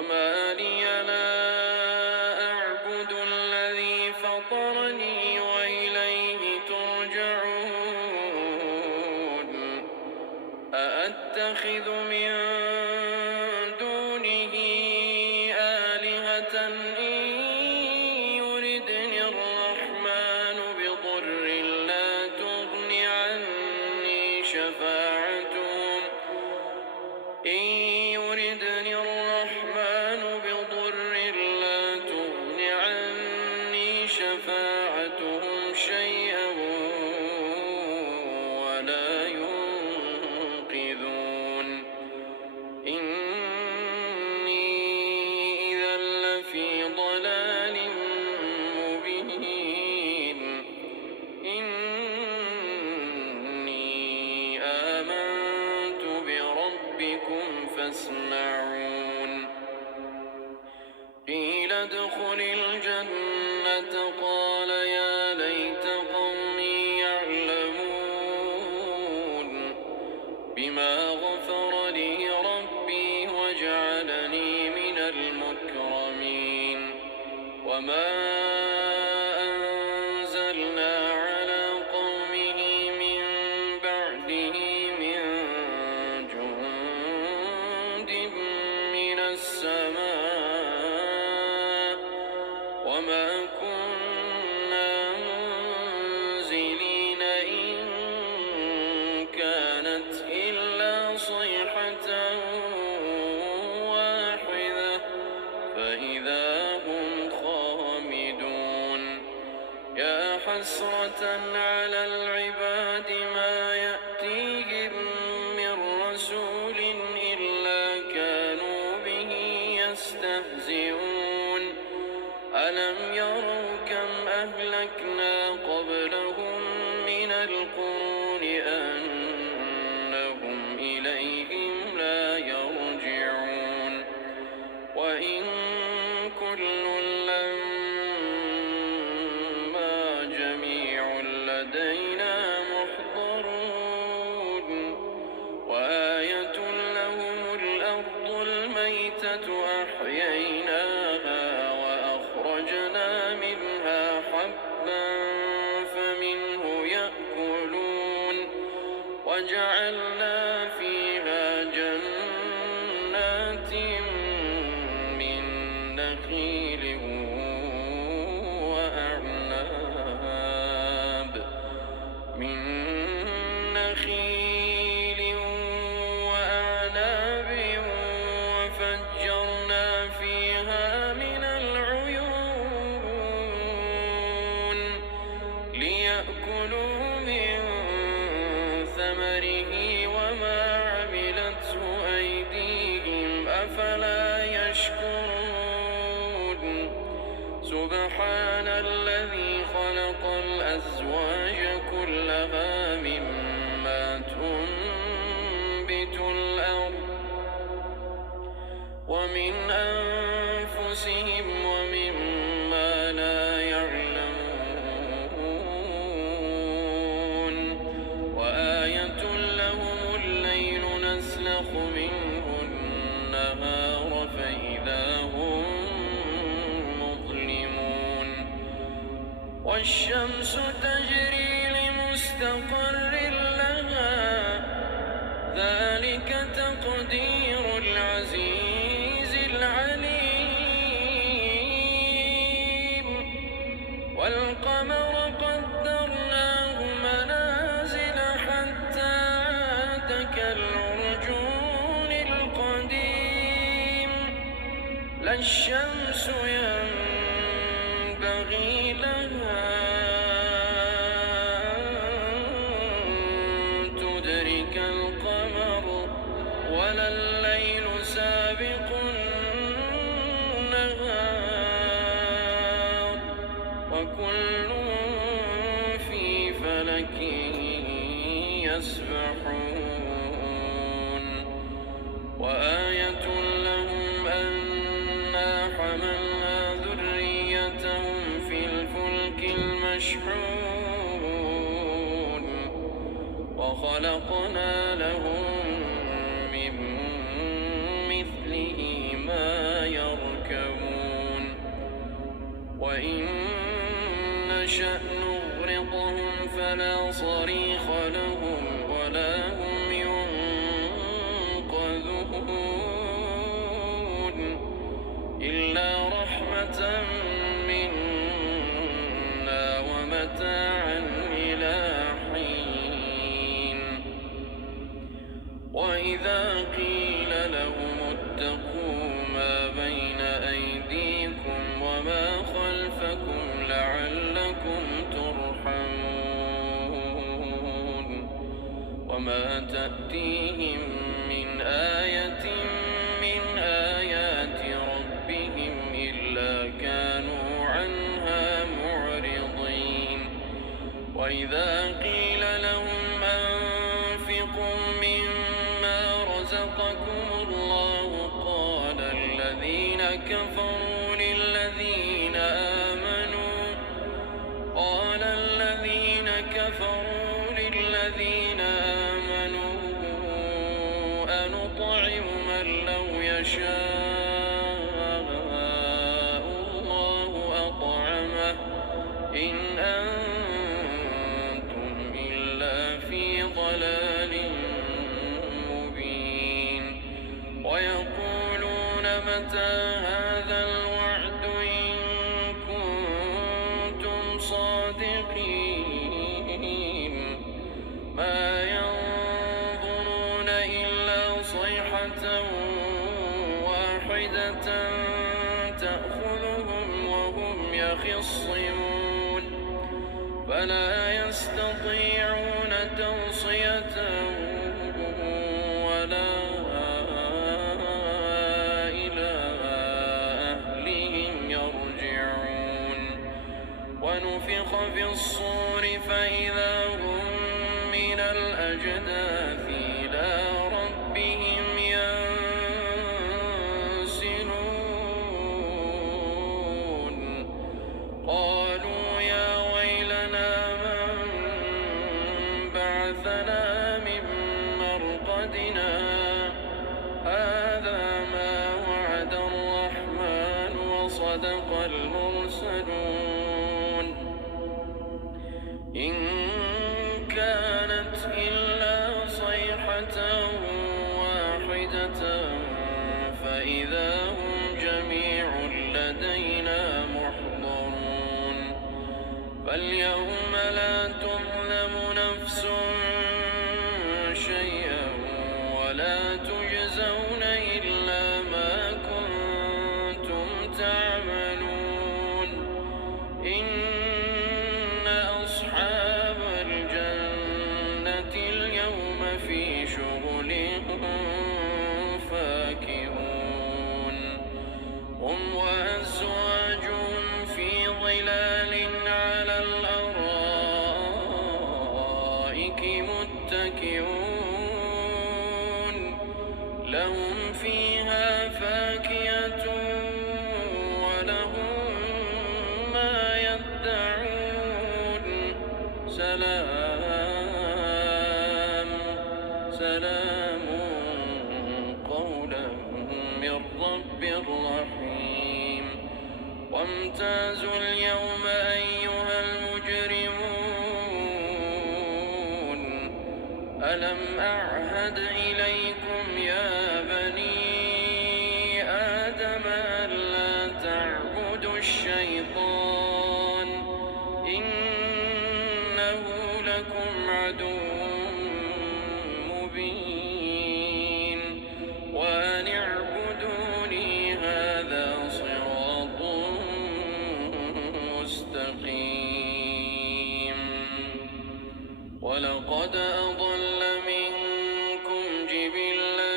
وما لي لا أعبد الذي فطرني وإليه ترجعون أأتخذ من دونه آلهة إن يردني الرحمن بضر لا تغن عني شفاعتهم شيئا ولا ينقذون إني إذا لفي ضلال مبين إني آمنت بربكم فاسمعون قيل ادخل الجنة قال يا ليت قومي يعلمون بما غفر لي ربي وجعلني من المكرمين وما أنزلنا على قومه من بعده من جند من السماء وما كنا منزلين إن كانت إلا صيحة واحدة فإذا هم خامدون يا حسرة على العباد ما يأتيهم من رسول إلا كانوا به يستهزئون ألم يروا كم أهلكنا قبلهم من القرون أنهم إليهم لا يرجعون وإن كل لما جميع لدينا محضرون وآية لهم الأرض الميتة أحييناها وأخرجنا منها حبا فمنه يأكلون وجعلنا فيها جنات من نخيل وأعناب وفجرنا فيها من العيون ليأكلوا من ثمره وما عملته أيديهم أفلا يشكرون سبحان الذي خلق الأزواج كلها مما تنبت الأرض ومن أنفسهم ومما لا يعلمون وآية لهم الليل نسلخ منه النهار فإذا هم مظلمون والشمس تجري لمستقر لها ذلك تقدير العزيز العليم والقمر قدرناه منازل حتى عاد كالعرجون القديم لا الشمس ينبغي لها أن تدرك القمر ولا الليل سابق النهار وكل في فلك يسبحون وآية لهم أنا حملنا ذريتهم في الفلك المشحون وخلقنا لهم من مثله ما فلا صريخ لهم ولا هم ينقذون إلا رحمة منا ومتاعا إلى حين. وإذا قيل لهم اتقوا ما بين أيديكم وما خلفكم لعلكم ترحمون وما تأتيهم من آية من آيات ربهم إلا كانوا عنها معرضين. وإذا قيل لهم أنفقوا مما رزقكم الله قال الذين كفروا للذين آمنوا أنطعم من لو يشاء الله أطعمه إن أنتم إلا في ضلال مبين. ويقولون متى هذا الوعد إن كنتم صادقين ما ينظرون إلا صيحة واحدة تأخذهم وهم يخصمون فلا يستطيعون توصية ولا إلى أهلهم يرجعون. ونفخ في الصور فإذا هم من الأجداث إلى ربهم ينسلون قالوا يا ويلنا من بعثنا من مرقدنا هذا ما وعد الرحمن وصدق المرسلون إن كانت إلا صيحة واحدة فإذا هم جميع لدينا محضرون. فاليوم لا تظلم نفس شيئا ولا تجزون إلا ما كنتم تعملون إن أصحاب الجنة اليوم في شغل فاكهون هم وأزواجهم في ظلال على الأرائك متكئون لهم فيها فاكهة ولهم ما يدعون سلام قولا من رب رحيم. وامتازوا اليوم أيها المجرمون ألم أعهد إليكم يا بني آدم ألا تعبدوا الشيطان إنه لكم عدو مبين وأن اعبدوني هذا صراط مستقيم. ولقد أضل منكم جبلا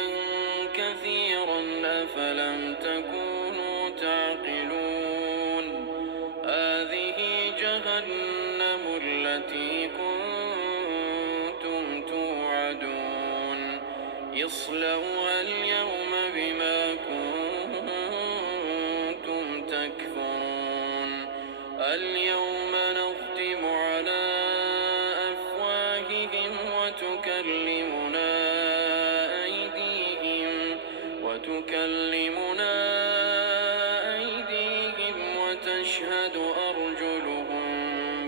كثيرا أفلم تكونوا تعقلون هذه جهنم التي كنتم توعدون اصلوها اليوم بما كنتم تكفرون اليوم نختم على أفواههم وتكلمنا أيديهم وتشهد أرجلهم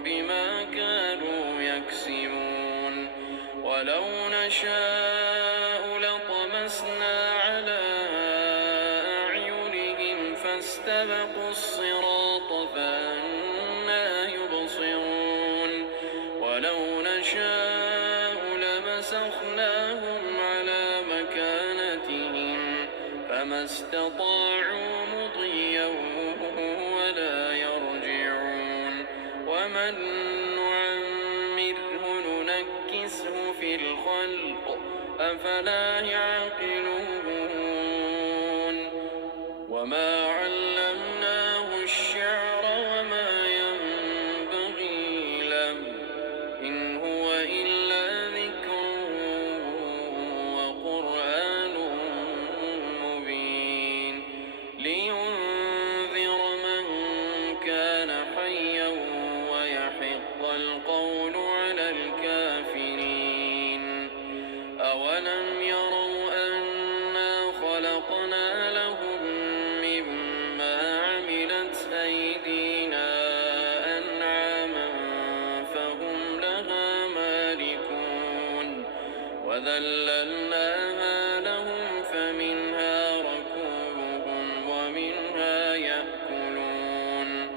بما كانوا يكسبون. فاستبقوا الصراط فأنى يبصرون ولو نشاء لمسخناهم على مكانتهم فما استطاعوا مضيا ولا يرجعون ومن نعمره ننكسه في الخلق أفلا يعقلون وما علمناه الشعر وما ينبغي له إن هو إلا ذكر وقرآن مبين لينذر من كان حيا ويحق القول على الكافرين أولم يروا أنا خلقنا لهم مما عملت أيدينا أنعاما فهم لها مالكون وذللناها لهم فمنها ركوبهم ومنها يأكلون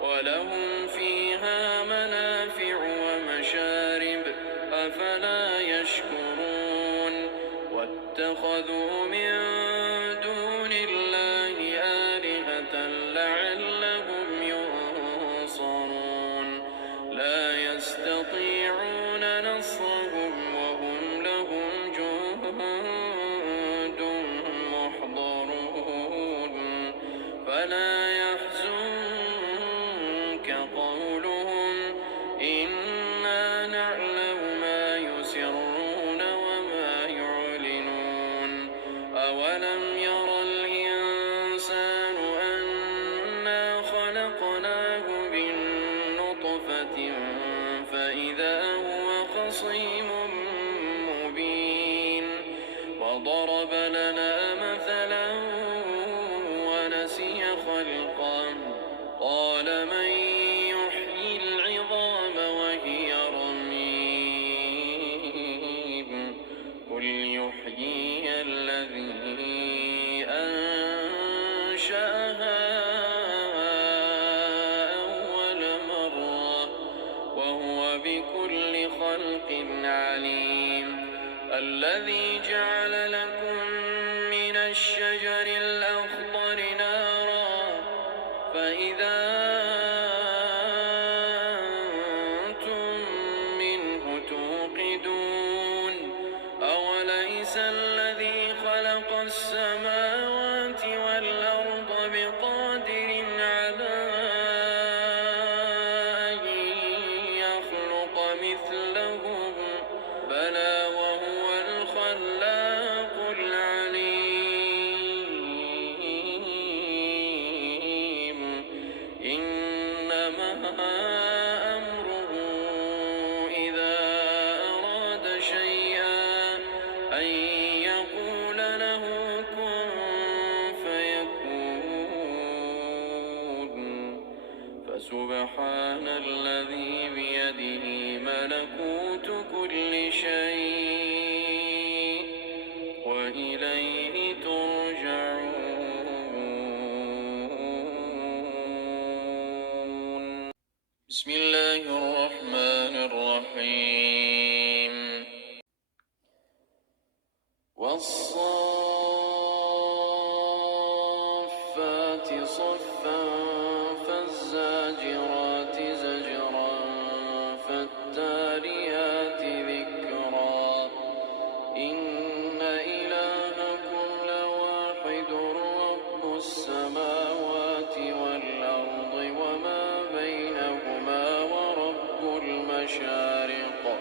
ولهم فيها منافع ومشارب أفلا يشكرون واتخذوا من دون الله آلهة لعلهم ينصرون لا يستطيعون نصرهم وهم لهم جند محضرون فلا يحزنك قولهم إنا نعلم ما يسرون وما يعلنون أولم ير الإنسان أنا خلقناه من نطفة فإذا هو خصيم مبين وضرب لنا مثلا ونسي خلقه قال من يحيي العظام وهي رميم قل يحييها الذي أنشأها أول مرة وهو بكل خلق عليم الذي جعل لكم من الشجر الأخضر نارا فإذا أنتم منه توقدون أوليس الذي خلق السماوات والأرض بقادر على أن يخلق مثلهم بلى وهو الخلاق العليم إنما أمره إذا أراد شيئا أن يقول له كن فيكون فسبحان الذي بيده ملكوت كل شيء وإليه ترجعون بسم الله الرحمن الرحيم والصافات صفا فالزاجرات زجرا فالتاليات ذكرا إن إلهكم لواحد رب السماوات والأرض وما بينهما ورب المشارق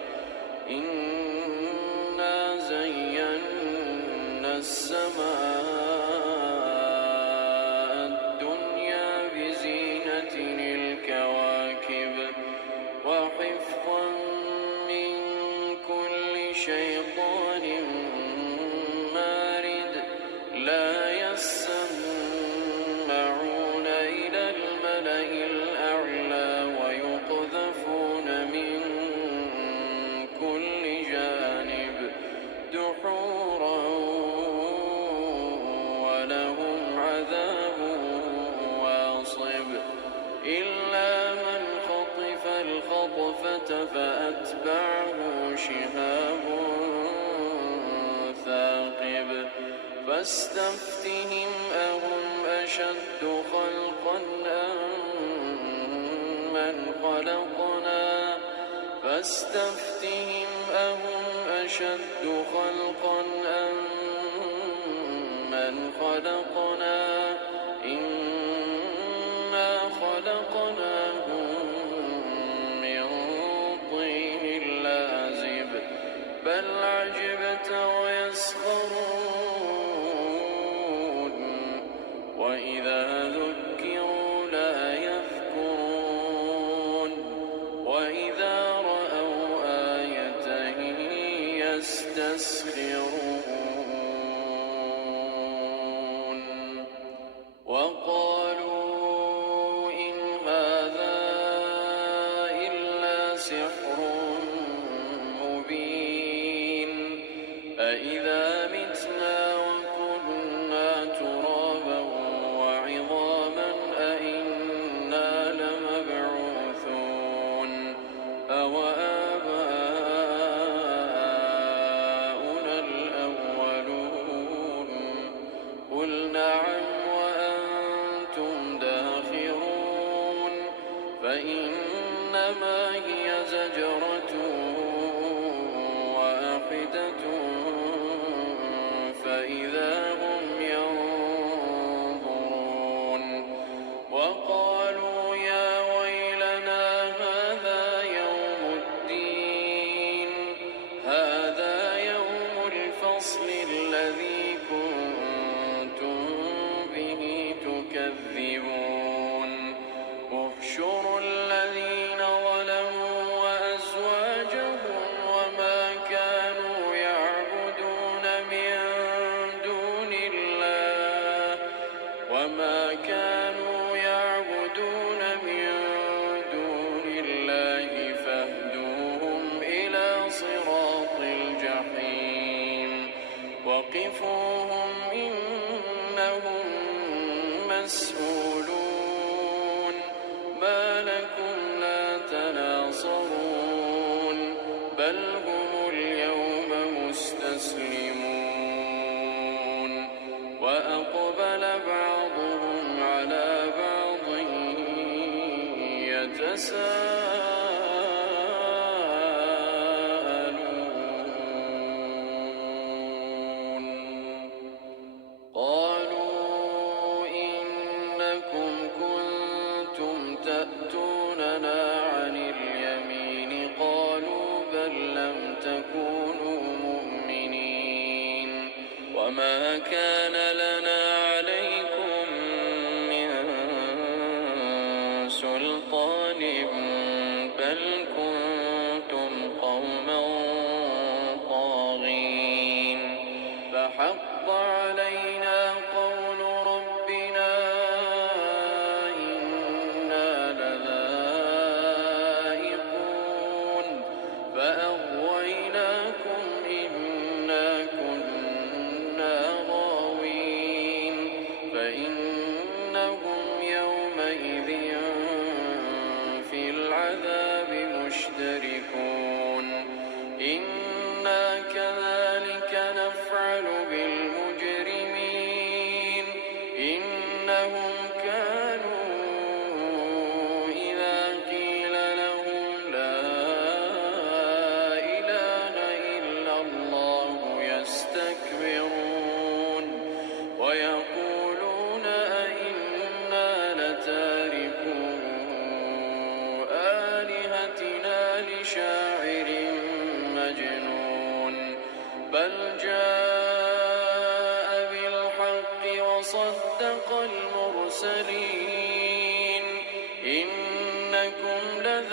إنا زينا السماء الدنيا بزينة الكواكب وحفظا من كل شيطان مارد لا يسمعون إلى الملأ الأعلى ويقذفون من كل جانب دحورا فاستفتهم أهم أشد خلقا أم من خلقنا فاستفتهم أهم أشد خلقا أم من خلقنا إنا خلقناهم من طين لازب بل عجبت ويسخرون وإذا ذكروا لا يذكرون وإذا رأوا آية يستسخرون وقالوا إن هذا إلا سحر مبين أإذا متنا وكنا ترابا وعظاما أإنا لمبعوثون أوآباؤنا الأولون قل نعم وأنتم داخرون فإنما هي زجرة واحدة فإذا هم ينظرون وقالوا يا ويلنا هذا يوم الدين هذا يوم الفصل الذي كنتم به تكذبون احشروا الذين ظلموا وأزواجهم وما كانوا يعبدون من دون الله فاهدوهم إلى صراط الجحيم وقفوهم إنهم مسؤولون ما لكم لا تناصرون بل هم اليوم مستسلمون وأقبل بعضهم على بعض يتساءلون قالوا إنكم كنتم تأتوننا عن اليمين قالوا بل لم تكونوا مؤمنين وما كان لنا عليكم من سلطان بل كنتم قوما طاغين فحق علينا قول ربنا إنا لذائقون فأغويناكم إنا كنا غاوين فإنهم يومئذ في العذاب مشتركون إنا كذلك نفعل بالمجرمين إنهم كانوا إذا قيل لهم لا إله إلا الله يستكبرون ويقولون أئنا لتاركو آلهتنا لشاعر مجنون بل جاء بالحق وصدق المرسلين إنكم لذائق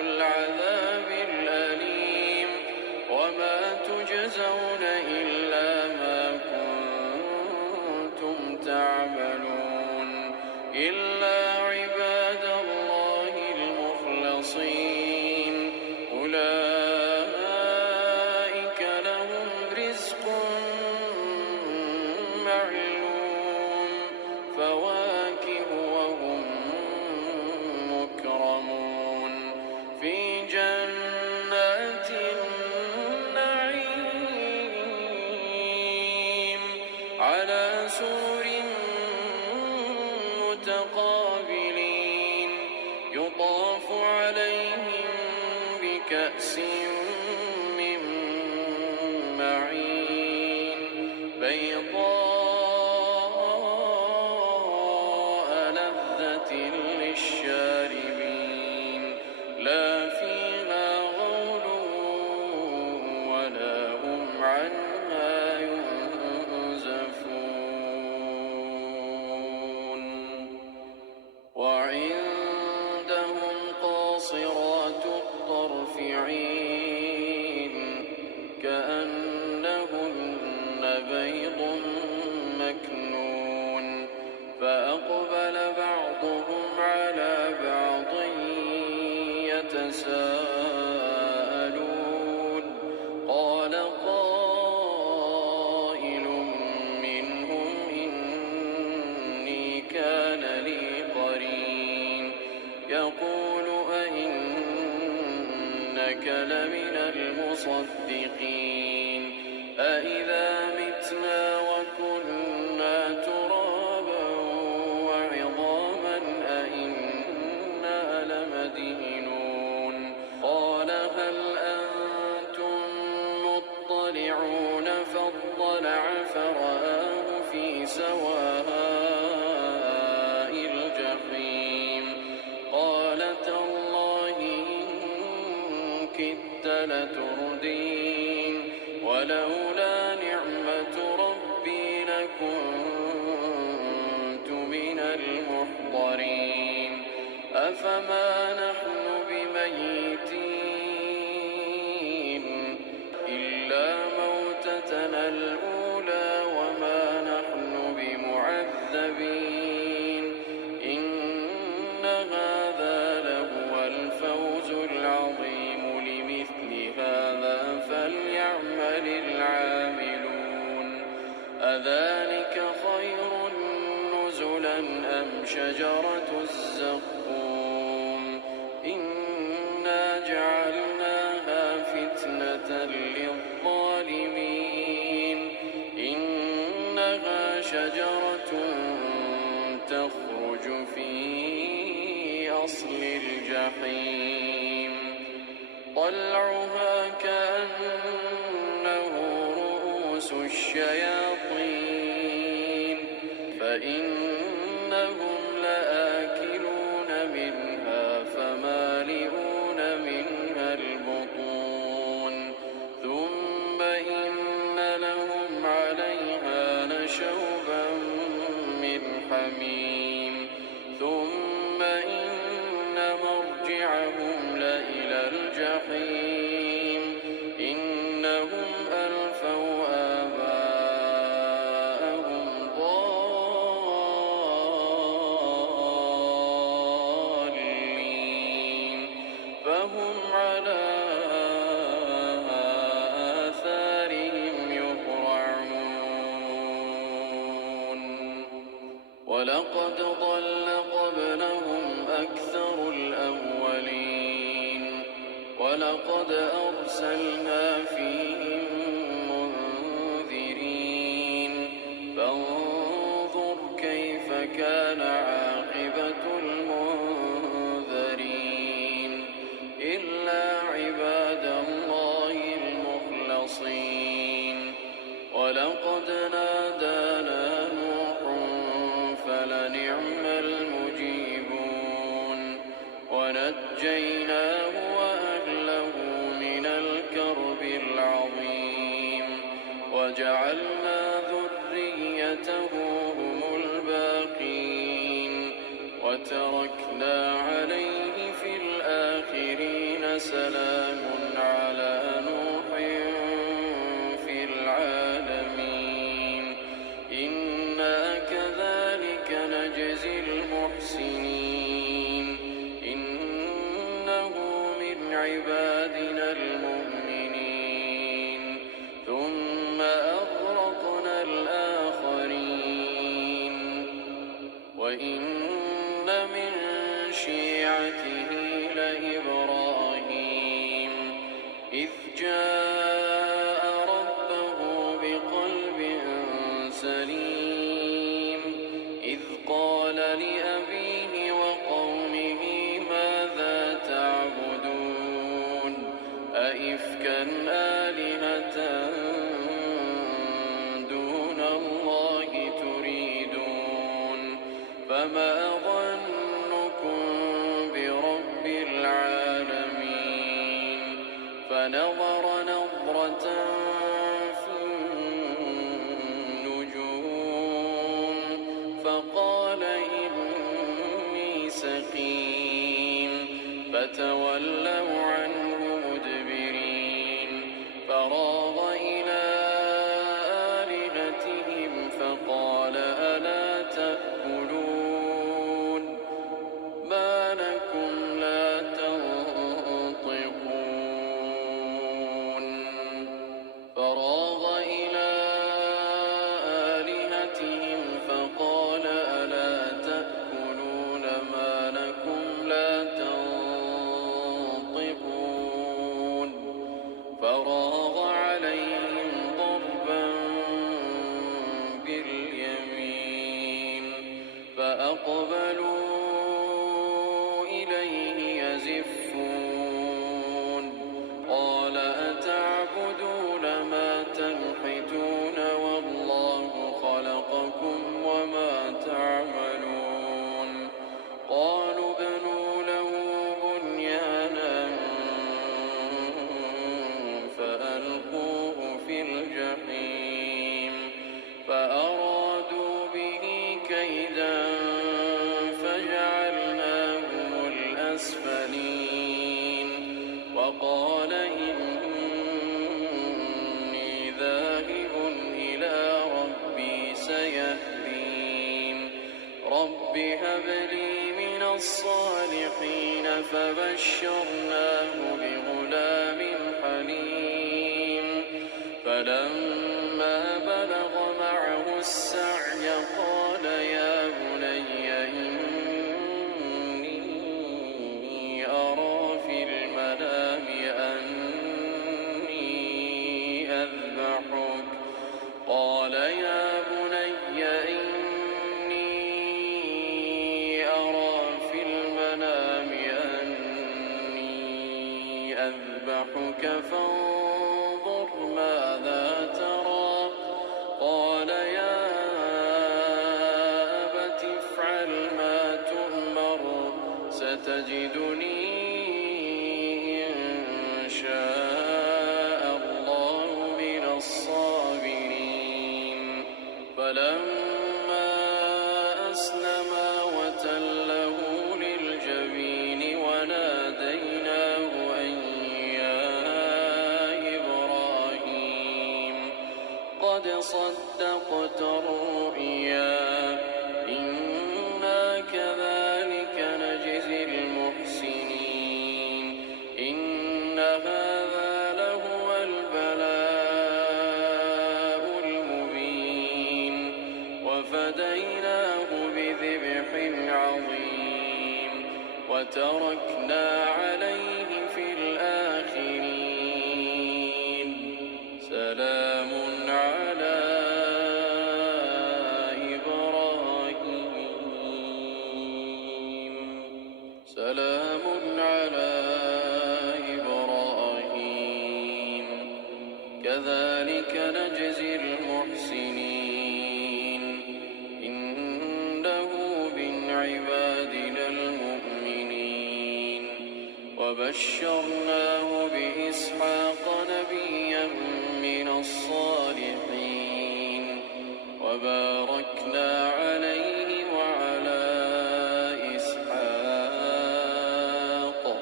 العذاب الأليم وما تجزون إلا ما كنتم تعملون إلا عباد الله المخلصين أولئك لهم رزق معلوم فواكه وهم على سرر متقابلين يطاف عليهم بكأس من معين بيضاء لذة للشاربين لا فيها غول ولا هم عنها ينزفون وعندهم قاصرات الطرف عين كأنهن بيض مكنون فأقبل بعضهم على بعض يتساءلون قال قائل منهم إني كان لي قرين يقول أئنك لمن المصدقين أإذا متنا وكنا ترابا وعظاما أئنا لمدينون قال هل أنتم مطلعون فاطلع فرآه في سواء الجحيم قال تالله إن كدت لتردين ولولا نعمة ربي لكنت من المحضرين أفما نحن بميتين إلا موتتنا الأولى وما نحن بمعذبين إن هذا لهو الفوز العظيم لمثل هذا فليعمل العاملون أذلك خير نزلا أم شجرة الزقوم إنا جعلناها فتنة للظالمين إنها شجرة تخرج في أصل الجحيم طلعها كأنه رؤوس الشياطين فإنهم لآكلون منها فمالئون منها البطون ثم إن لهم عليها لشوبا من حميم ثم إن مرجعهم لإلى الجحيم إنهم ألفوا آباءهم ضالين فهم على آثارهم يهرعون ولقد ضل قبلهم أكثر الأولين ولقد أرسلنا فيهم منذرين فانظر كيف كان عاقبة المنذرين إلا عباد الله المخلصين ولقد نادانا نوح فلنعم المجيبون ونجيناه وأهله من الكرب العظيم وجعلنا ذريته هم الباقين وتركنا عليه في الآخرين سلام على نوح في العالمين إنا كذلك نجزي المحسنين إنه من عبادنا المؤمنين ثم أغرقنا الآخرين وإن من شيعته لإبراهيم إذ جاء ربه بقلب سليم إذ قال لأبيه وقومه ماذا تعبدون أئفكا آلهة دون الله تريدون فما ظنكم برب العالمين فنظر نظرة في النجوم فقال إني سقيم فتولوا عنه مدبرين فراغ إلى آلهتهم فقال ألا تأكلون ما لكم لا تنطقون فراغ إلى آلهتهم فقال ألا تأكلون ما لكم لا تنطقون فراغ عليهم ضربا باليمين فأقبلوا إليه يزفون قال أتعبدون ما تنحتون والله خلقكم وما تعملون قالوا ابنوا له بنيانا فألقوه في الجحيم فأرادوا به كيدا فجعلناهم الأسفلين وقال إني ذاهب إلى ربي سيهدين رب هب لي من الصالحين فبشرناه بغلام حليم فلما بلغ معه السعي قال يا بني إني أرى في المنام أني أذبحك قال يا بني إني أرى في المنام أني أذبحك فانظر ماذا ترى قال يا أبت افعل ما تؤمر ستجدني إن شاء الله من الصابرين فلما أسلما وتله للجبين وناديناه أن يا إبراهيم قد صدقت الرؤيا إنا كذلك نجزي المحسنين إن هذا لهو البلاء المبين وفديناه بذبح عظيم وتركنا عليه في الآخرين سلام على إبراهيم سلام على إبراهيم كذلك نجزي المحسنين إنه من عبادنا المؤمنين وبشرناه بإسحاق نبيا من الصالحين وباركنا عليه وعلى إسحاق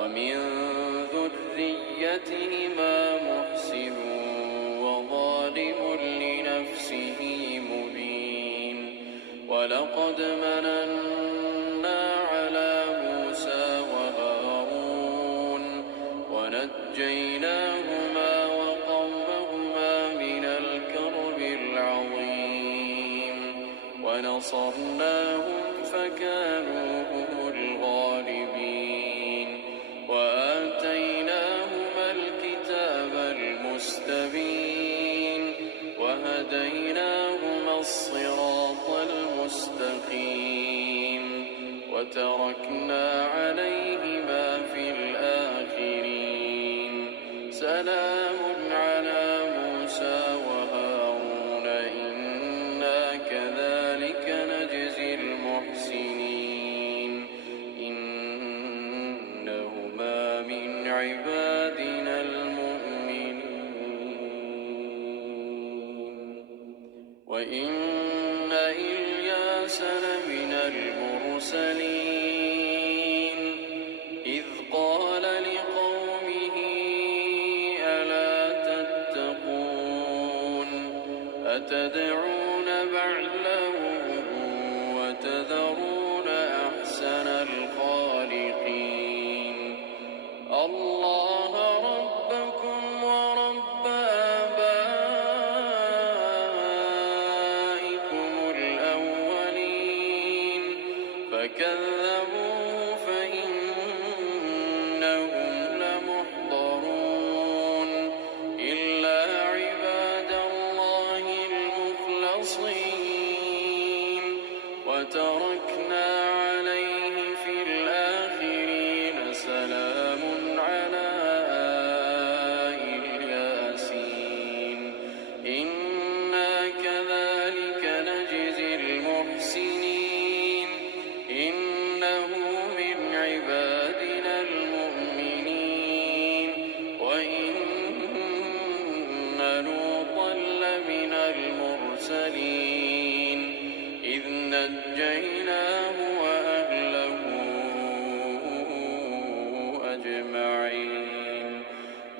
ومن ذريتهما محسن وظالم لنفسه مبين ولقد مننا على موسى وهارون ونجيناهما وقومهما من الكرب العظيم ونصرناهم فكانوا هم الغالبين وآتيناهما الكتاب المستبين وهديناهما وتركنا عليهما في الآخرين سلام على موسى وهارون إنا كذلك نجزي المحسنين إنهما من عبادنا المؤمنين وإن إلياس لمن المرسلين إذ قال لقومه ألا تتقون أتدعون بعلا وتذرون أحسن الخالقين الله ربكم ورب آبائكم الأولين فكذبوه فإنهم لمحضرون إلا عباد الله المخلصين وتركنا عليه في الآخرين سلام على الياسين إنا كذلك نجزي المحسنين إنه من عبادنا المؤمنين وإن لوطا لمن المرسلين إذ نجيناه وأهله أجمعين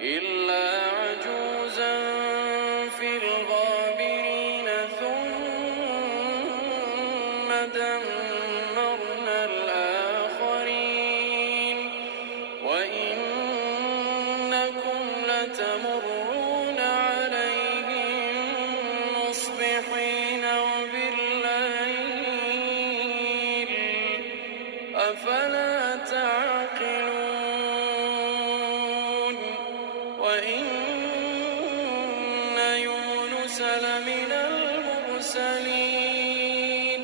إلا عجوزا في الغابرين ثم دمرنا الآخرين وإنكم لتمرون عليهم مصبحين وبالليل أفلا تعقلون وإن يونس لمن المرسلين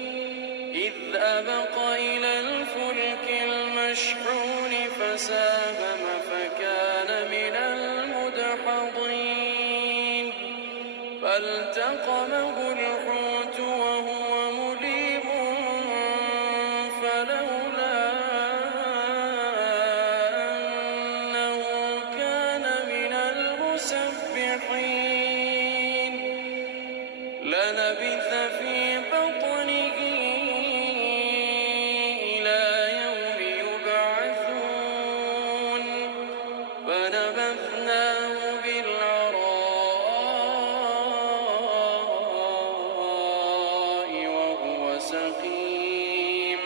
إذ أبق إلى الفلك المشحون فساهم فكان من المدحضين فالتقمه الحوت وهو مليم فلولا أنه كان من المسبحين للبث في بطنه إلى يوم يبعثون فنبذناه بالعراء وهو سقيم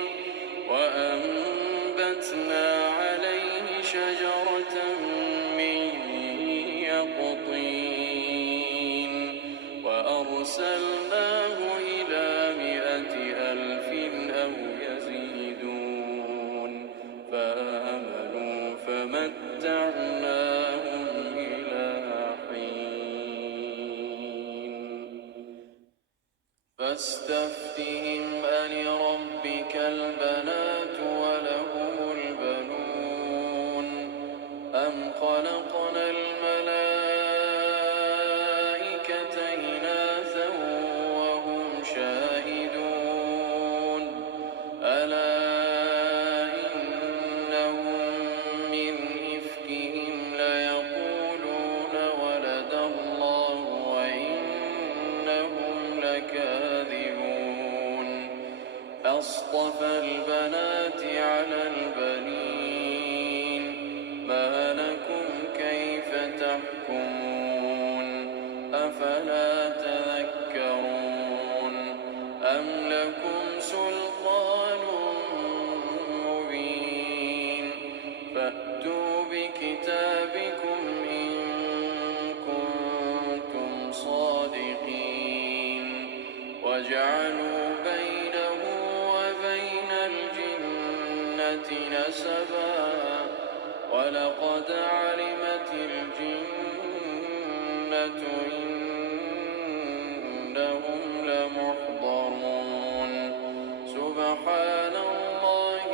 وأنبتنا عليه شجرة من يقطين وأرسلناه إلى 100,000 أو يزيدون فآمنوا فمتعناهم إلى حين فاستفتهم ألربك البنات ولهم البنون أم خلقنا الملائكة إناثا وهم شاهدون ألا إنهم من إفكهم ليقولون ولد الله وإنهم لكاذبون أصطفى البنات على البنين ما لكم كيف تحكمون أفلا تذكرون أم لكم سلطان مبين فأتوا بكتابكم إن كنتم صادقين وجعلوا بينه وبين الجنة نسبا ولقد علمت الجنة إنهم لمحضرون سبحان الله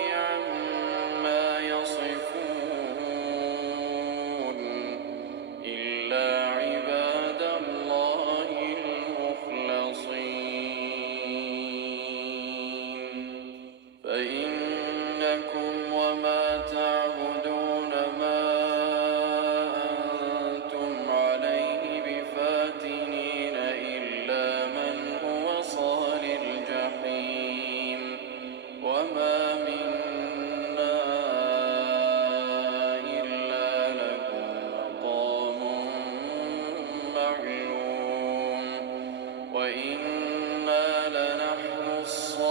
وإنا لنحن الصافون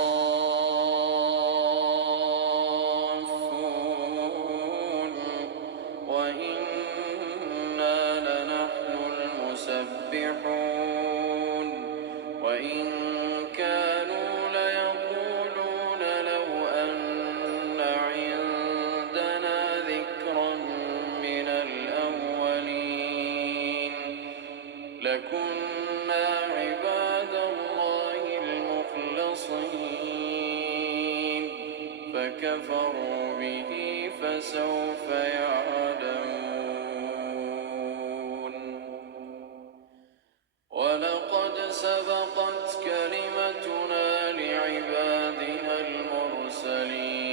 وإنا لنحن المسبحون وإن كانوا ليقولون لو أن عندنا ذكرا من الأولين لكنا عباد الله المخلصين فكفروا به فسوف يعلمون ولقد سبقت كلمتنا لعبادنا المرسلين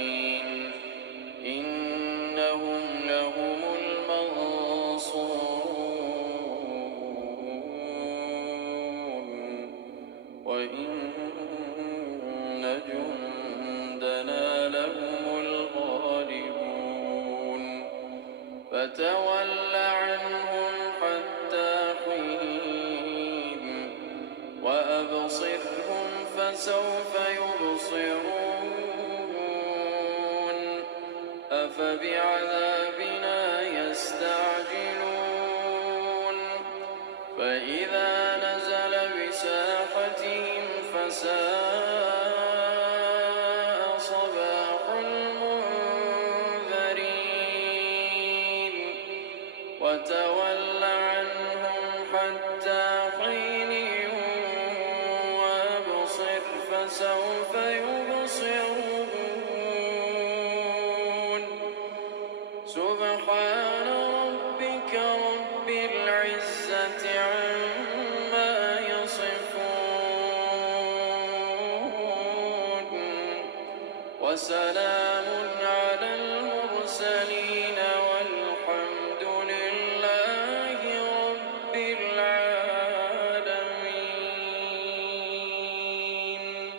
إنهم لهم المنصورون وإن جندنا لهم الغالبون فتول عنهم حتى حين وأبصرهم فسوف يبصرون أفبعذابنا يستعجلون فإذا نزل بساحتهم فساء صباح المنذرين وتول عنهم حتى حين وأبصر فسوف يبصرون سبحان ربك رب العزة عما يصفون وسلام على المرسلين والحمد لله رب العالمين.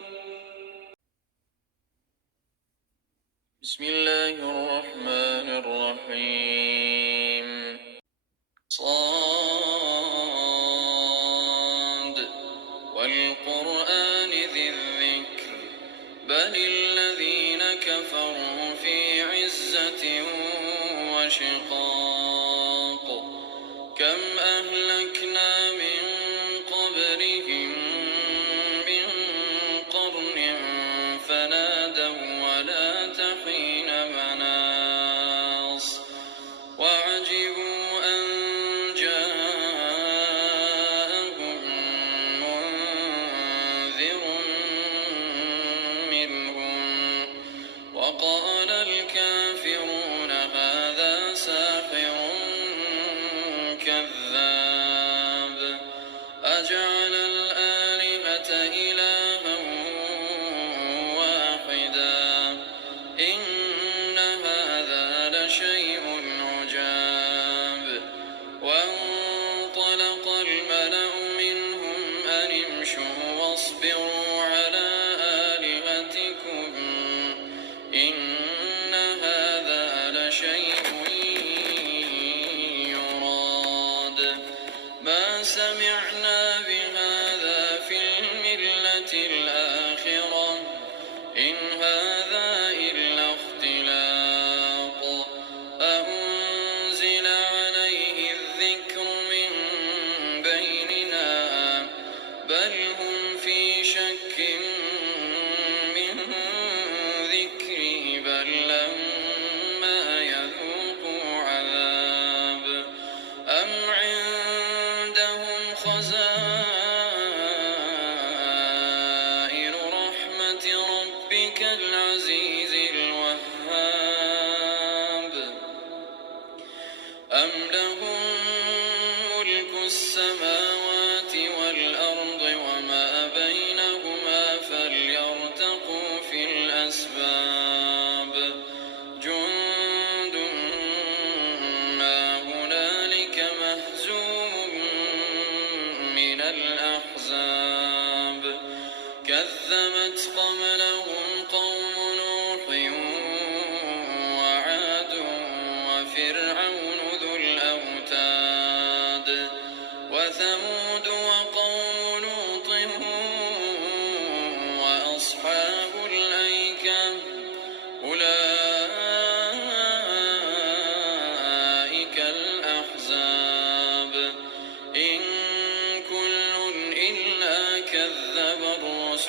بسم الله الرحمن الرحيم صاد والقرآن ذي الذكر بل الذين كفروا في عزة وشقاق كم أهلكنا من قبلهم من قرن فنادوا ولا تحين مناص وعجبوا أن جاءهم منذر منهم وقال الكافرون هذا ساحر كذاب أجعل الآلهة إلها واحدا إن هذا لشيء عجاب وانطلق الملأ منهم أن امشوا واصبروا على آلهتكم إن هذا لشيء يراد ما سمعنا بهذا في الملة الآخرة إن هذا إلا اختلاق أأنزل عليه الذكر من بيننا بل هم في شك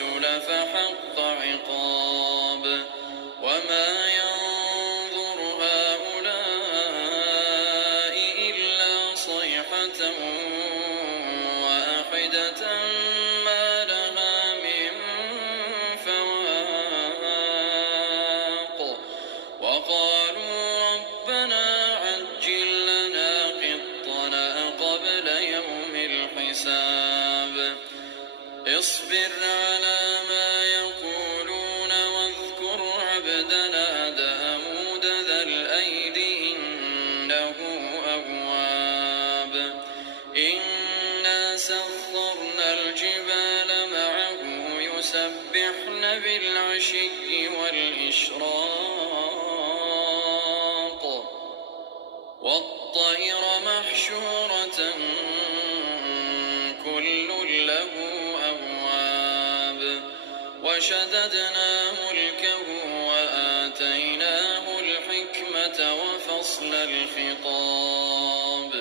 الرسل فحق عقاب وما ينظر هؤلاء إلا صيحة واحدة ما لها من فواق وقالوا ربنا عجل لنا قطنا قبل يوم الحساب اصبر على ما يقولون واذكر عبدنا داود ذا الأيد إنه أواب إنا سخرنا الجبال معه يسبحن بالعشي والإشراق والطير محشورة كل له أواب وشددنا ملكه وآتيناه الحكمة وفصل الخطاب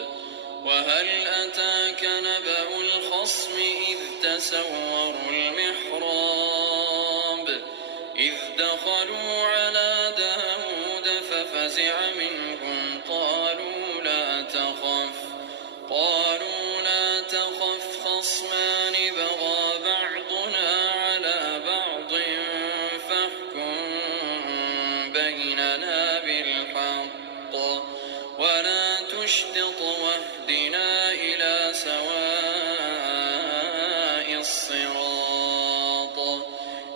وهل أتاك نبأ الخصم إذ تسوروا المحراب إذ دخلوا على داود ففزع منهم قالوا لا تخف خصمان بغى بعضنا على بعض فاحكم بيننا بالحق ولا تشطط واهدنا إلى سواء الصراط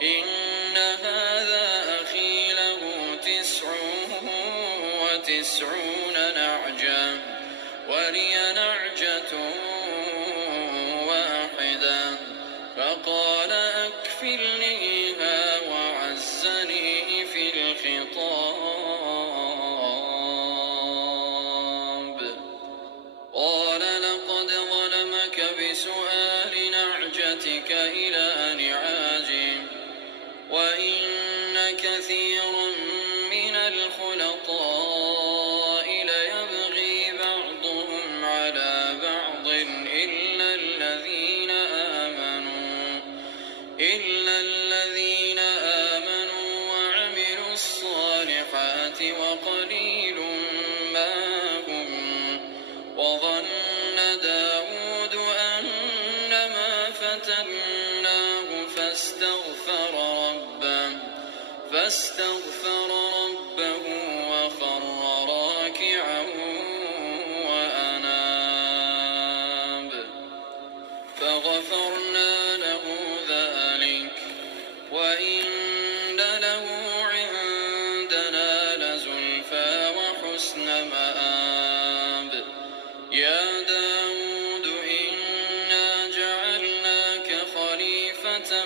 إن هذا أخي له 99 نعجة ولي نعجة واحدة فقال أكفلنيها وعزني في الخطاب قال لقد ظلمك بسؤال نعجتك إلى نعاجه وإن كثيرا من الخلطاء ليبغي بعضهم على بعض إلا الذين آمنوا وعملوا الصالحات وقليل ما هم وظن داود أنما فتناه فاستغفر ربه وخر راكعا وأناب فغفرنا له ذلك وإن له عندنا لزلفى وحسن مآب يا داود إنا جعلناك خليفة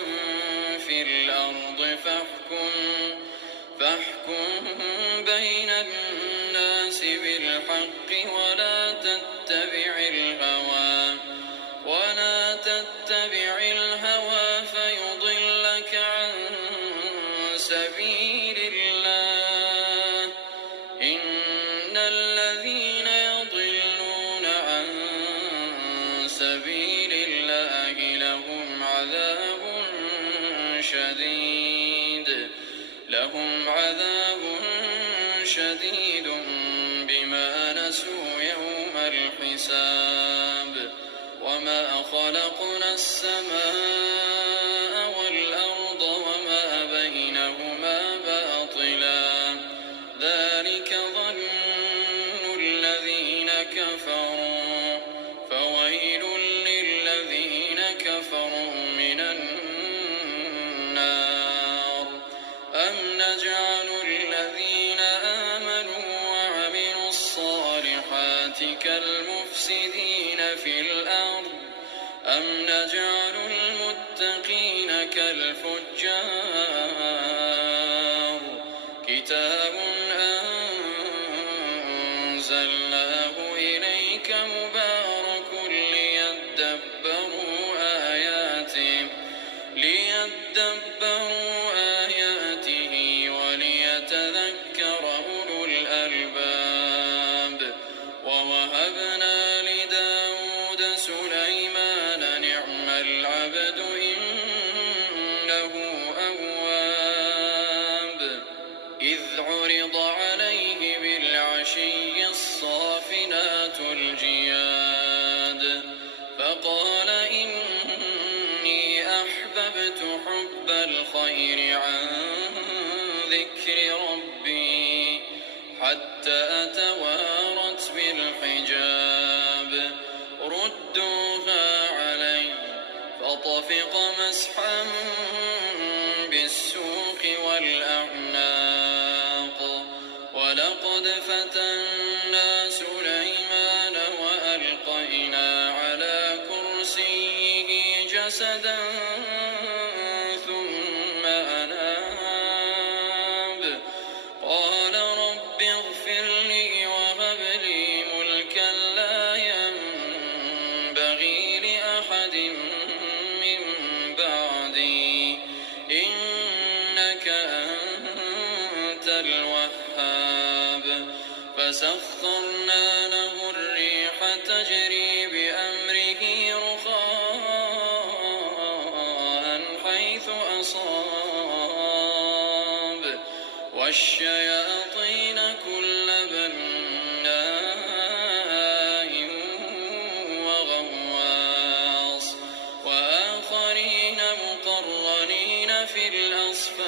في الأرض فاحكم بين الناس بالحق ولا تتبع الهوى فيضلك عن سبيل الله إن الذين يضلون عن سبيل الله لهم عذاب شديد بما نسوا يوم الحساب وما خلقنا السماء والأرض وما بينهما باطلا ذلك ظن الذين كفروا فويل للذين كفروا من النار أم نجعل الذين آمنوا وعملوا الصالحات كالمفسدين في الأرض أم نجعل المتقين كالفجار كتاب أنزلناه إليك مبارك ليدبروا آياته وليتذكر أولو الألباب ووهبنا لداود سليمان نعم العبد إنه عبدت حب الخير عن ذكر ربي حتى توارت بالحجاب ردوها علي فطفق مسحا بالسوق والأعناق ولقد فتنا سليمان وألقينا على كرسيه جسدا ثم أناب قال رب اغفر لي وهب لي ملكا لا ينبغي لأحد من بعدي إنك أنت الوهاب فسخرنا له الريح تجري بأمره رخاء حيث أصاب والشياطين كل بناء وغواص وآخرين مقرنين في الأصفاد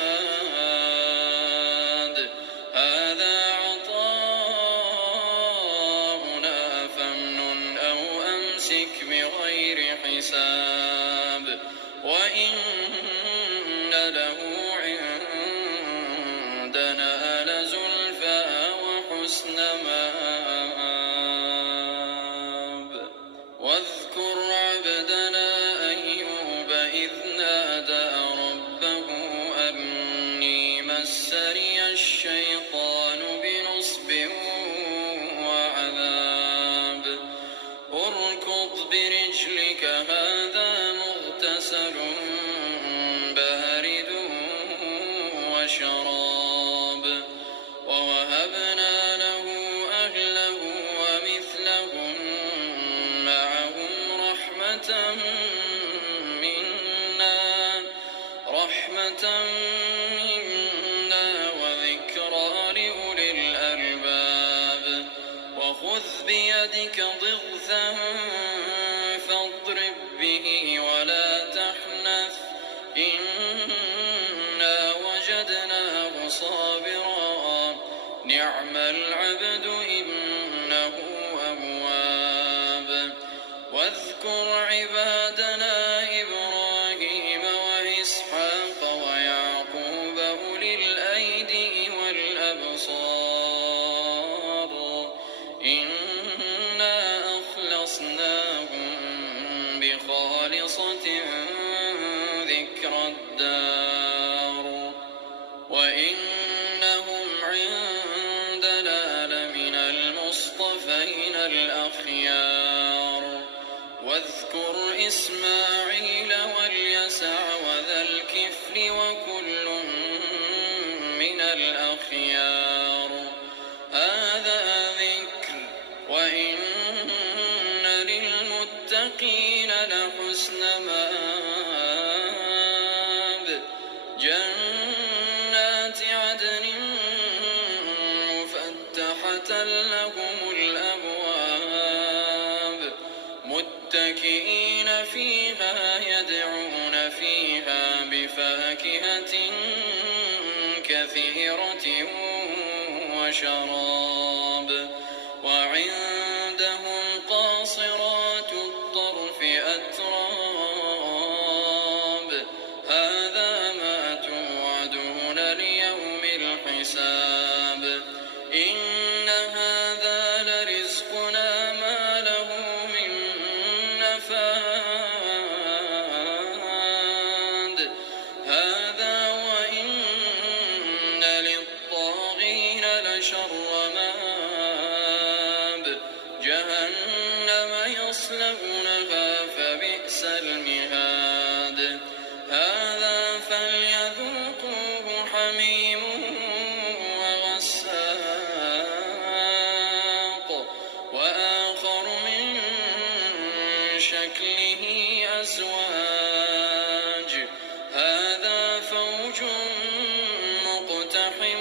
هذا عطاؤنا فامنن أو أمسك بغير حساب وإن له عندنا لزلفى وحسن مآب واذكر عبدنا أيوب إذ نادى ربه أني مسني الشيطان بنصب وعذاب اركض برجلك هذا مغتسل بارد وشراب ووهبنا له أهله ومثلهم معهم رحمة منا وذكرى لأولي الألباب وخذ بيدك ضغثا فاضرب به ولا تحنث إنا وجدناه صابرا نعم العبد إنه أواب واذكر عبادنا إبراهيم وإسحاق ويعقوب أولي الأيدي والأبصار إنا أخلصناهم بخالصة ذكر الدار وإنهم عندنا لمن المصطفين الأخيار واذكر إسماعيل واليسع وذا الكفل وكل من الأخيار هذا ذكر وإن للمتقين لحسن مآب جنات عدن مفتحة لهم الأبواب متكئين فيها يدعون فيها بفاكهة كثيرة وشراب وعندهم قاصرات الطرف أتراب هذا ما توعدون ليوم الحساب إن هذا لرزقنا ما له من نفاد هذا وإن للطاغين لشر مآب جهنم يصلونها فبئس المهاد هذا فليذوقوه حميم وغساق وآخر من شكله أزواج هذا فوج مقتحم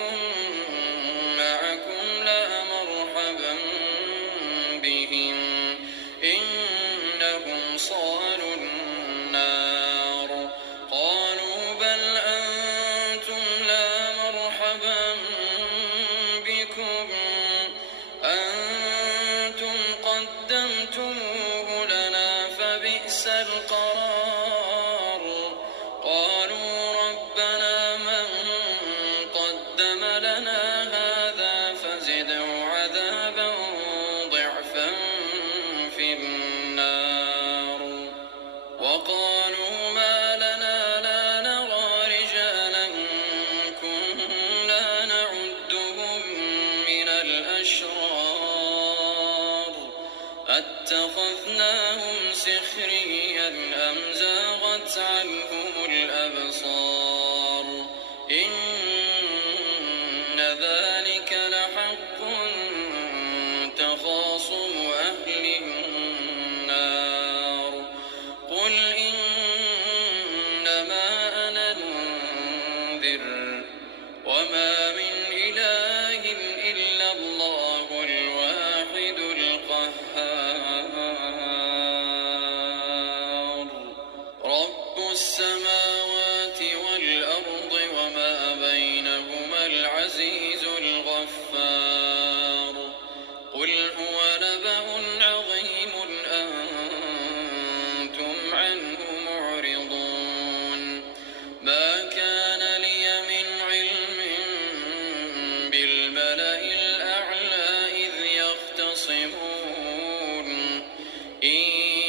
معكم لا مرحبا بهم إنهم صالوا النار قال زاغت عنهم الأبصار إن ذلك لحق تخاصم أهل النار قل إنما أنا منذر وما من إله إلا الله الواحد القهار رب السماوات والأرض وما بينهما العزيز الغفار قل هو نبأ عظيم أنتم عنه معرضون ما كان لي من علم بالملأ الأعلى إذ يختصمون إن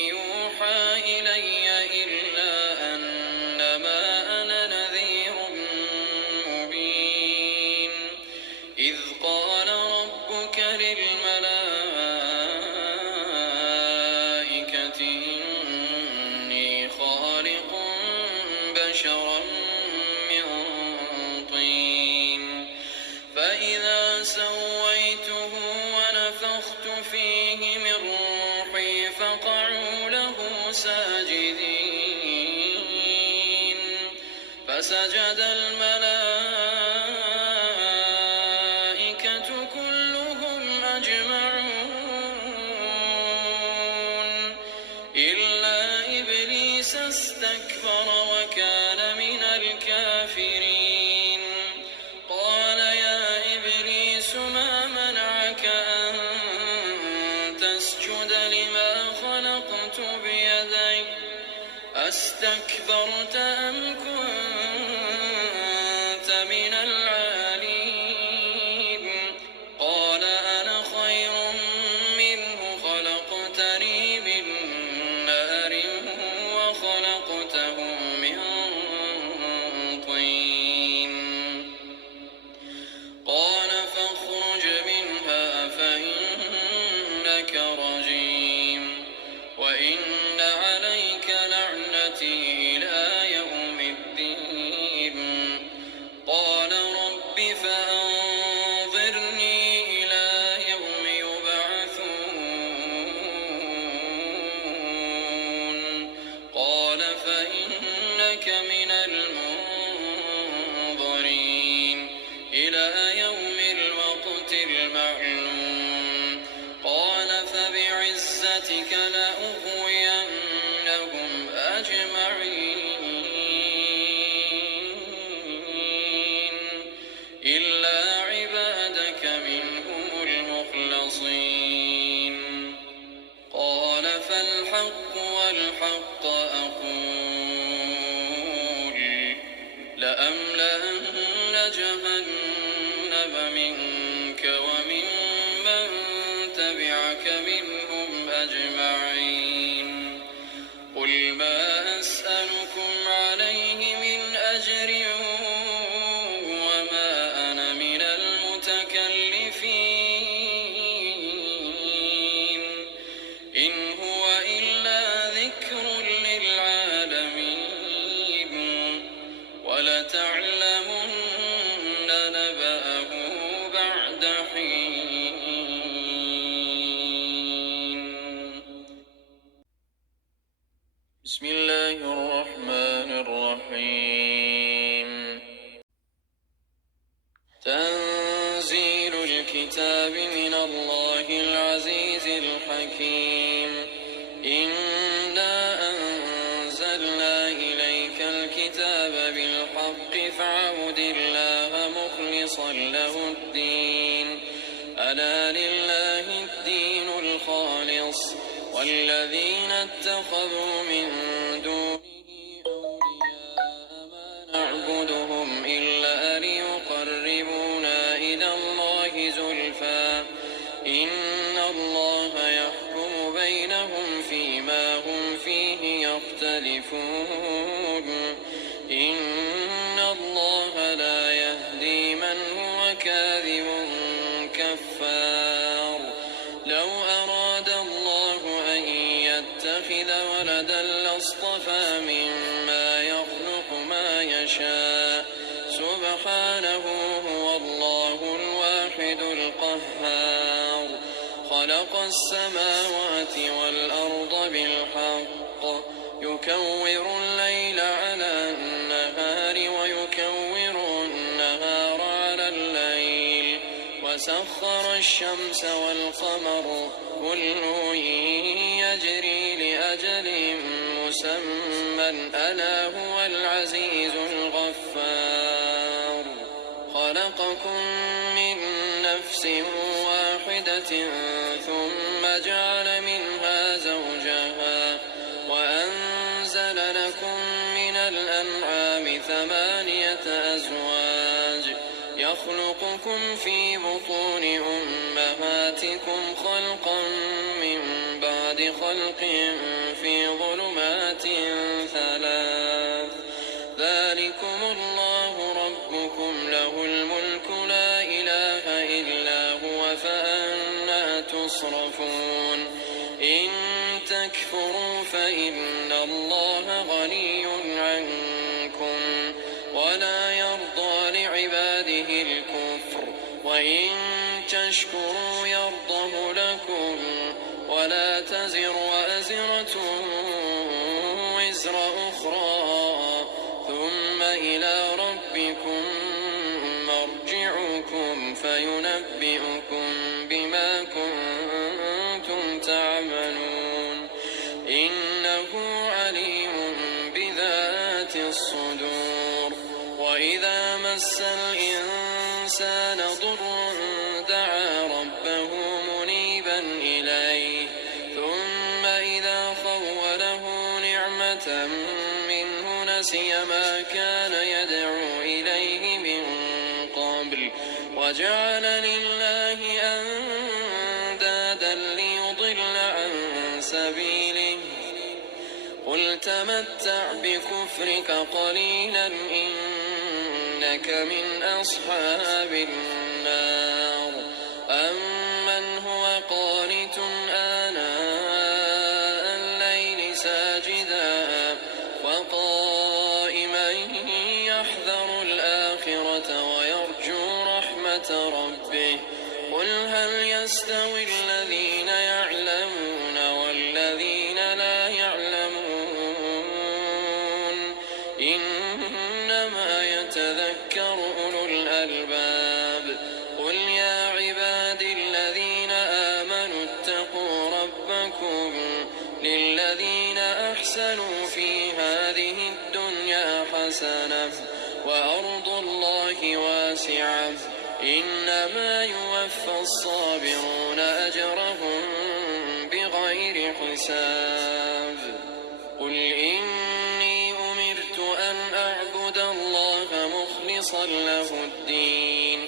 يوحى إلي إلا أنما أنا نذير مبين إذ قال ربك للملائكة إني خالق بشرا من طين فإذا سويته ونفخت فيه من روحي فقعوا له ساجدين فسجد الملائكة كلهم أجمعون إلا إبليس استكبر وكان من الكافرين قال يا إبليس ما منعك أن تسجد لما خلقت بيدي أستكبرت أم كنت من العالين قال أنا خير منه خلقتني من نار وخلقته من طين قال فاخرج منها فإنك رجيم وإن عليك لعنتي إلى يوم الدين قال رب فأنظرني إلى يوم يبعثون قال فإنك من المنظرين إلى يوم الوقت المعلوم قال فبعزتك لأغوينهم أجمعين إلا عبادك منهم المخلصين قال فالحق والحق أقول لأملأن جهنم منك وممن تبعك منهم أجمعين قل ما أسألكم عليه من أجر وما أنا من المتكلفين إن هو إلا ذكر للعالمين ولتعلمن نبأه بعد حين بسم الله الرحمن الرحيم تنزيل الكتاب من الله العزيز الحكيم إنا أنزلنا إليك الكتاب بالحق فاعبد الله مخلصا له الدين ألا لله الدين الخالص والذين اتخذوا من دونه أولياء ما نعبدهم إلا ليقربونا إلى الله زلفى إن الله يحكم بينهم فيما هم فيه يختلفون إن الله لا يهدي من هو كاذب كفار لو أراد الله أن يتخذ ولدا لاصطفى مما يشاء سبحانه هو الله الواحد القهار خلق السماوات والأرض بالحق يكور الليل على النهار ويكور النهار على الليل وسخر الشمس والقمر كل يجري لأجل مسمى ألا هو العزيز الغفار خلقكم من نفس واحدة ثم جعل منها زوجها وأنزل لكم من الأنعام 8 أزواج يخلقكم في بطون أمهاتكم خلقا من بعد خلق في ظلمات 3 ذلكم الله ربكم له الملك لا إله إلا هو فأنى تصرفون إن تكفروا فإن الله غني عنكم ولا يرضى لعباده الكفر وإن تشكروا يرضه لكم ولا تزر وازرة وزر أخرى ثم إلى ربكم مرجعكم فينبئكم بما كنتم تعملون إنه عليم بذات الصدور وإذا مس الإنسان ضر دعا ربه منيبا إليه ثم إذا خوله نعمة منه نسي ما كان يدعو إليه من قبل وجعل لله أندادا ليضل عن سبيله قل تمتع بكفرك قليلا إنك من أصحاب النار أمن هو قانت آناء الليل ساجدا وقائما يحذر الآخرة ويرجو رحمة ربه قل هل يستوي الذين يعلمون والذين لا يعلمون إنما يتذكر أولو الألباب قل يا عبادي الذين آمنوا اتقوا ربكم للذين أحسنوا في هذه الدنيا حسنة وأرض الله واسعة إنما يوفى الصابرون أجرهم بغير حساب قل إني أمرت أن أعبد الله مخلصا له الدين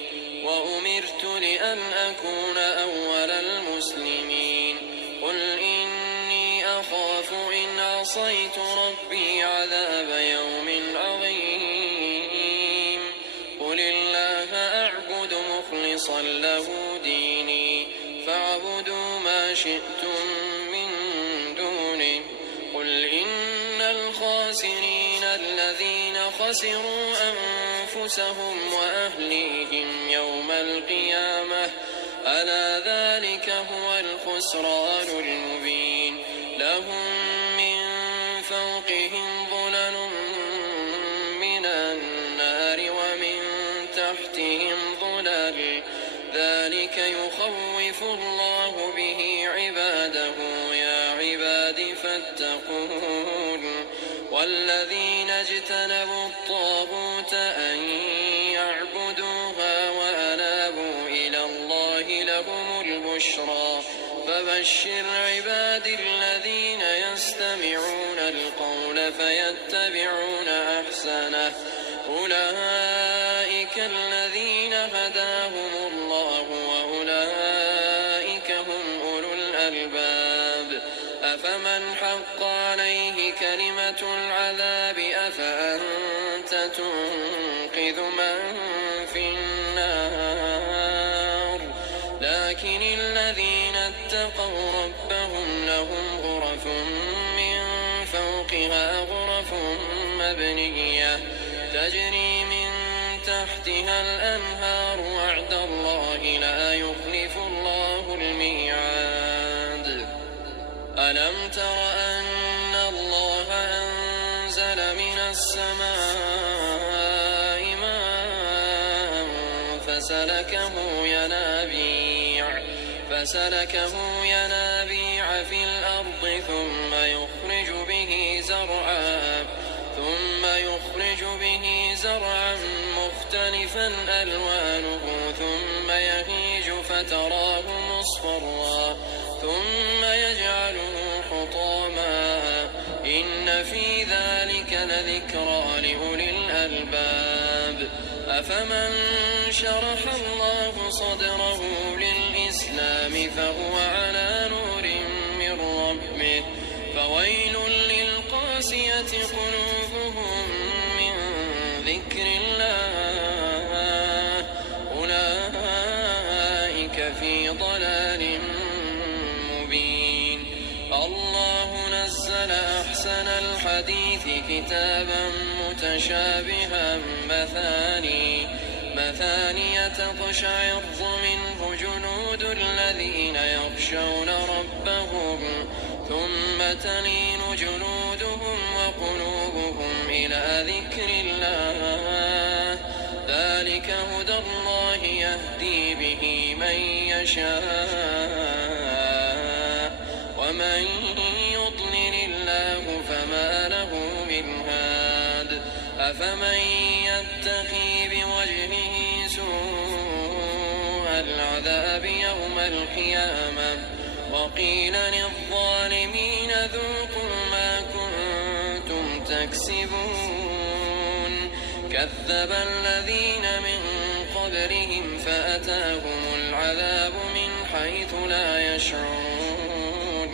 وأمرت لأن أكون أول المسلمين قل إني أخاف إن عصيت ربي عذاب يوم عظيم قل الله أعبد مخلصا له ديني فاعبدوا ما شئتم من دونه قل إن الخاسرين الذين خسروا أنفسهم وأهليهم يوم القيامة ألا ذلك هو الخسران المبين لهم من فوقهم ظلل من النار ومن تحتهم ظلل ذلك يخوف الله به عباده يا عباد فاتقون والذين اجتنبوا الطاغوت أن يعبدوها وأنابوا إلى الله لهم البشرى فبشر عبادي الذين يستمعون القول فيتبعون أحسنه أولئك الذين هداهم الله وأولئك هم أولو الألباب أفمن حق عليه كلمة العذاب أفأنت تنقذ من في النار لكن الذين اتقوا ربهم لهم غرف من فوقها غرف مبنية تجري من تحتها الأنهار وعد الله لا يخلف الله الميعاد. ألم تر أن الله أنزل من السماء ماء فسلكه ينابيع في الأرض ثم يخرج به زرعا مختلفا ألوانه ثم يهيج فتراه مصفرا ثم يجعله حطاما إن في ذلك لذكرى لأولي الألباب. أفمن شرح الله صدره للإسلام فهو على نور من ربه فويل للقاسية قلوبهم من ذكر الله أولئك في ضلال مبين. الله نزل أحسن الحديث كتابا متشابها مثانية تقشعر منه جلود الذين يخشون ربهم ثم تلين جلودهم وقلوبهم إلى ذكر الله ذلك هدى الله يهدي به من يشاء ومن يضلل الله فما له من هاد. أفمن يتقي بوجهه سوء العذاب يوم القيامة وقيل للظالمين ذوقوا ما كنتم تكسبون. كذب الذين من قبلهم فأتاهم العذاب من حيث لا يشعرون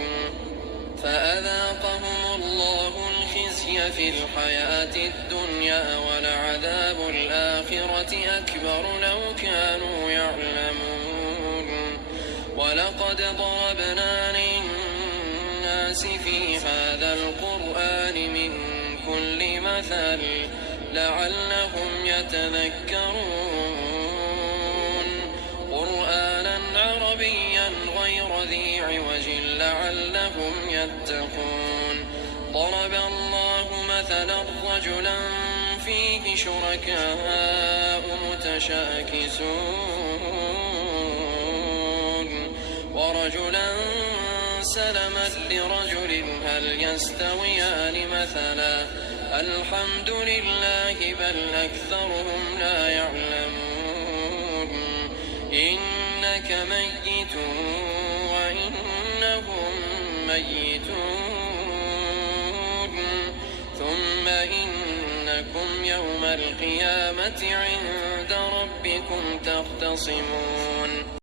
فأذاقهم الله الخزي في الحياة الدنيا ولعذاب الآخرة أكبر لو كانوا يعلمون. ولقد ضربنا للناس في هذا القرآن من كل مثل لعلهم يتذكرون قرآنا عربيا غير ذي عوج لعلهم يتقون. ضرب الله مثلا رجلا فيه شركاء متشاكسون ورجلا سلما لرجل هل يستويان مثلا الحمد لله بل أكثرهم لا يعلمون. إنك ميت وإنهم ميتون ثم إنكم يوم القيامة عند ربكم تختصمون.